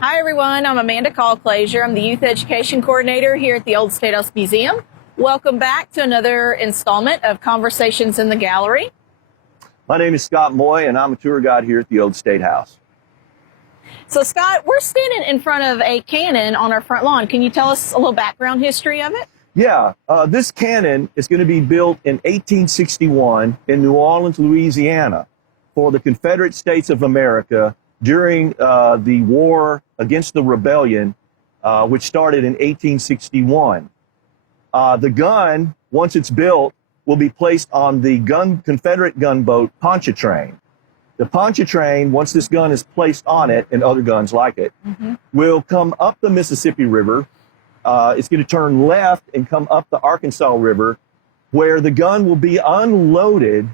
Hi, everyone. I'm Amanda Colclasure. I'm the Youth Education Coordinator here at the Old State House Museum. Welcome back to another installment of Conversations in the Gallery. My name is Scott Moye, and I'm a tour guide here at the Old State House. So, Scott, we're standing in front of a cannon on our front lawn. Can you tell us a little background history of it? Yeah, this cannon is going to be built in 1861 in New Orleans, Louisiana, for the Confederate States of America during the war against the rebellion, which started in 1861. The gun, once it's built, will be placed on the Confederate gunboat Pontchartrain. The Pontchartrain, once this gun is placed on it, and other guns like it, will come up the Mississippi River. It's going to turn left and come up the Arkansas River, where the gun will be unloaded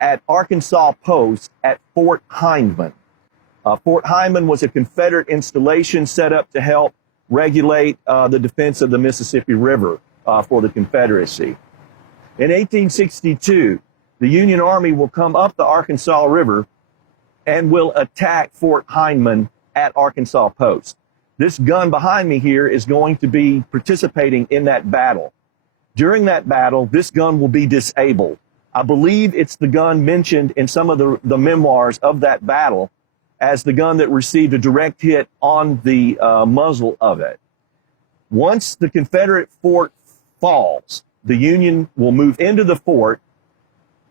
at Arkansas Post at Fort Hindman. Fort Hindman was a Confederate installation set up to help regulate the defense of the Mississippi River for the Confederacy. In 1862, the Union Army will come up the Arkansas River and will attack Fort Hindman at Arkansas Post. This gun behind me here is going to be participating in that battle. During that battle, this gun will be disabled. I believe it's the gun mentioned in some of the memoirs of that battle as the gun that received a direct hit on the muzzle of it. Once the Confederate fort falls, the Union will move into the fort.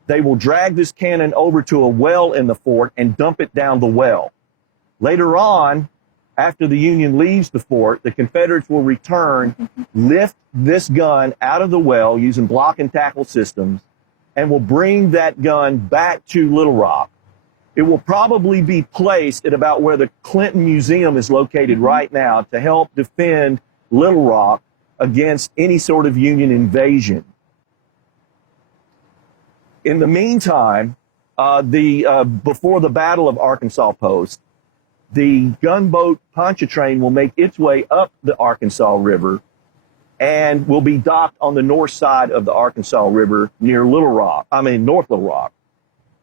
They will drag this cannon over to a well in the fort and dump it down the well. Later on, after the Union leaves the fort, the Confederates will return, lift this gun out of the well using block and tackle systems, and will bring that gun back to Little Rock. It will probably be placed at about where the Clinton Museum is located right now to help defend Little Rock against any sort of Union invasion. In the meantime, before the Battle of Arkansas Post, the gunboat Pontchartrain will make its way up the Arkansas River and will be docked on the north side of the Arkansas River near North Little Rock.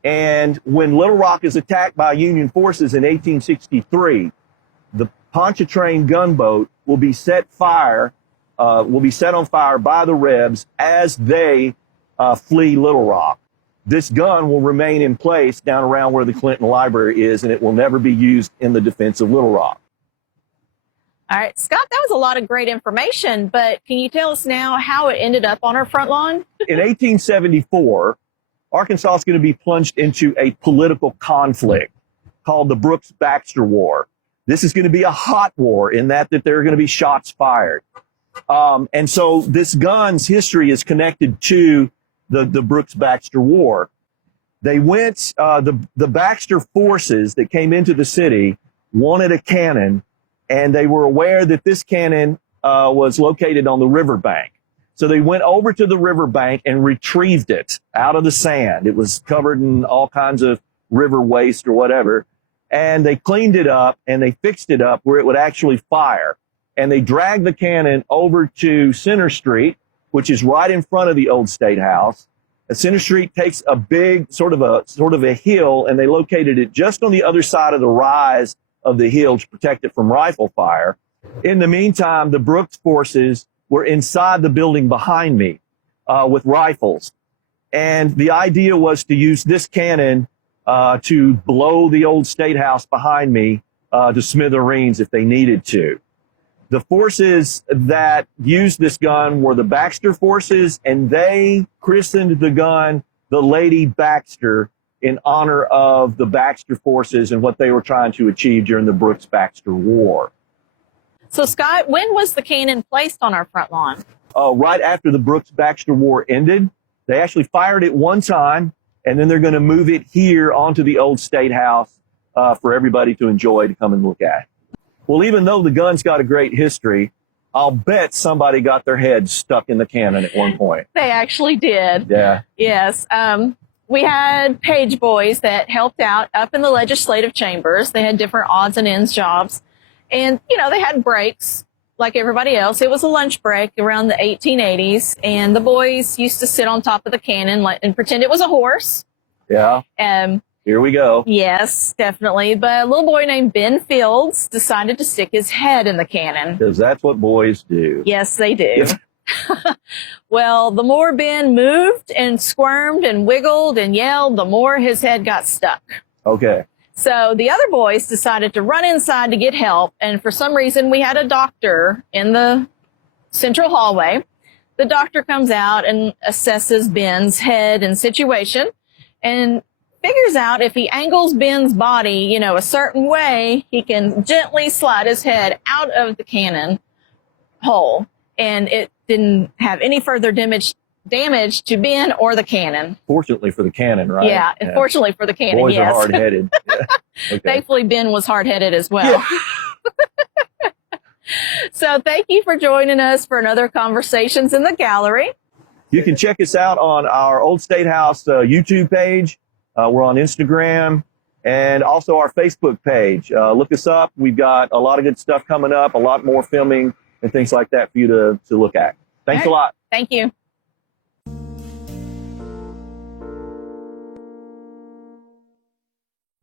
And when Little Rock is attacked by Union forces in 1863, the Pontchartrain gunboat will be set on fire by the Rebs as they flee Little Rock. This gun will remain in place down around where the Clinton Library is, and it will never be used in the defense of Little Rock. All right, Scott, that was a lot of great information, but can you tell us now how it ended up on our front lawn? In 1874, Arkansas is going to be plunged into a political conflict called the Baxter War. This is going to be a hot war in that there are going to be shots fired. And so this gun's history is connected to the Baxter War. They went, the Baxter forces that came into the city wanted a cannon, and they were aware that this cannon was located on the riverbank. So they went over to the riverbank and retrieved it out of the sand. It was covered in all kinds of river waste or whatever. And they cleaned it up and they fixed it up where it would actually fire. And they dragged the cannon over to Center Street, which is right in front of the Old State House. Center Street takes a big sort of a hill, and they located it just on the other side of the rise of the hill to protect it from rifle fire. In the meantime, the Brooks forces were inside the building behind me with rifles. And the idea was to use this cannon to blow the Old State House behind me to smithereens if they needed to. The forces that used this gun were the Baxter forces, and they christened the gun the Lady Baxter in honor of the Baxter forces and what they were trying to achieve during the Baxter War. So, Scott, when was the cannon placed on our front lawn? Right after the Baxter War ended. They actually fired it one time, and then they're going to move it here onto the Old State House for everybody to enjoy, to come and look at. Well, even though the gun's got a great history, I'll bet somebody got their head stuck in the cannon at one point. They actually did. Yeah. Yes. We had page boys that helped out up in the legislative chambers. They had different odds and ends jobs. And, you know, they had breaks like everybody else. It was a lunch break around the 1880s. And the boys used to sit on top of the cannon and pretend it was a horse. Yeah. Here we go. Yes, definitely. But a little boy named Ben Fields decided to stick his head in the cannon. Because that's what boys do. Yes, they do. Well, the more Ben moved and squirmed and wiggled and yelled, the more his head got stuck. Okay. So the other boys decided to run inside to get help. And for some reason, we had a doctor in the central hallway. The doctor comes out and assesses Ben's head and situation and figures out if he angles Ben's body, a certain way, he can gently slide his head out of the cannon hole. And it didn't have any further damage to Ben or the cannon. Fortunately for the cannon, right? Yeah, fortunately for the cannon, boys yes. are hard-headed. Yeah. Okay. Thankfully, Ben was hard-headed as well. Yeah. So thank you for joining us for another Conversations in the Gallery. You can check us out on our Old State House YouTube page. We're on Instagram and also our Facebook page. Look us up. We've got a lot of good stuff coming up, a lot more filming and things like that for you to look at. Thanks a lot. Thank you.